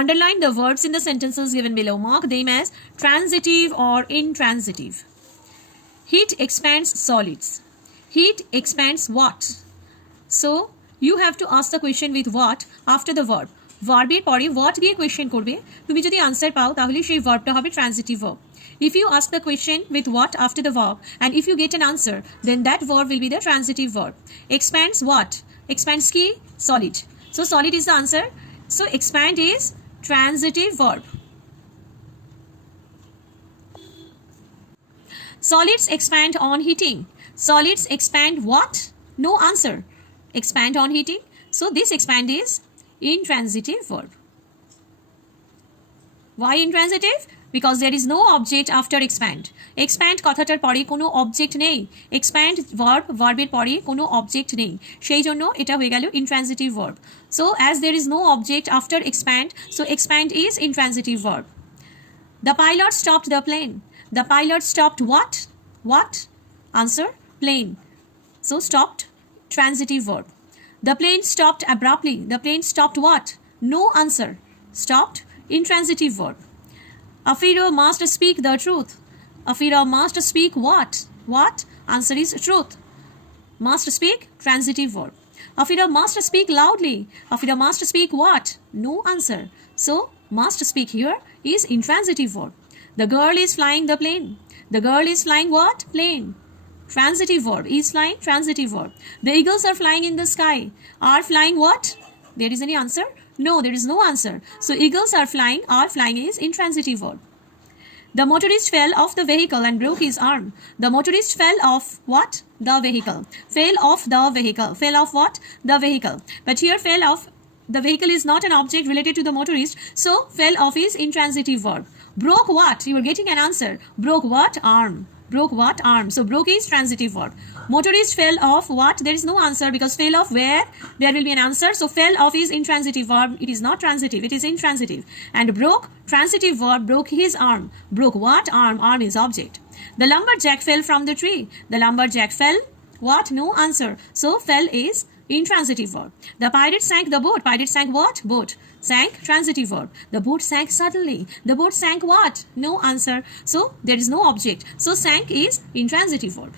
Underline the verbs in the sentences given below. Mark them as transitive or intransitive. Heat expands solids. Heat expands what? So you have to ask the question with what after the verb. ভার্বের পরে what দিয়ে question করবে, তুমি যদি answer পাও তাহলে সেই ভার্বটা হবে transitive verb. If you ask the question with what after the verb and if you get an answer, then that verb will be the transitive verb. Expands what? Expands ki? Solid. So solid is the answer. So expand is transitive verb. Solids expand on heating. Solids expand what? No answer. Expand on heating. So this expand is intransitive verb. Why intransitive? Because there is no object after expand. Expand কথাটার পরে কোনো object নেই. Expand verb, ভার্বের পরে কোনো object নেই, সেই জন্য এটা হয়ে গেল intransitive verb. So as there is no object after expand, so expand is intransitive verb. The pilot stopped the plane. The pilot stopped what? What? Answer, plane. So stopped, transitive verb. The plane stopped abruptly. The plane stopped what? No answer. Stopped, intransitive verb. A pharaoh must speak the truth. A pharaoh must speak what? What? Answer is truth. Must speak, transitive verb. A pharaoh must speak loudly. A pharaoh must speak what? No answer. So must speak here is intransitive verb. The girl is flying the plane. The girl is flying what? Plane. Transitive verb. Is flying, transitive verb. The eagles are flying in the sky. Are flying what? There is any answer? No, there is no answer. So eagles are flying is intransitive verb. The motorist fell off the vehicle and broke his arm. The motorist fell off what? The vehicle. Fell off the vehicle. Fell off what? The vehicle. But here fell off, the vehicle is not an object related to the motorist. So fell off is intransitive verb. Broke what? You are getting an answer. Broke what? Arm. Broke what? Arm. So broke is transitive verb. Motorist fell off what? There is no answer because fell off where? There will be an answer. So fell off is intransitive verb. It is not transitive. It is intransitive. And broke, transitive verb, broke his arm. Broke what? Arm. Arm is object. The lumberjack fell from the tree. The lumberjack fell what? No answer. So fell is intransitive verb. The pirate sank the boat. Pirate sank what? Boat. Sank, transitive verb. The boat sank suddenly. The boat sank what? No answer. So there is no object. So sank is intransitive verb.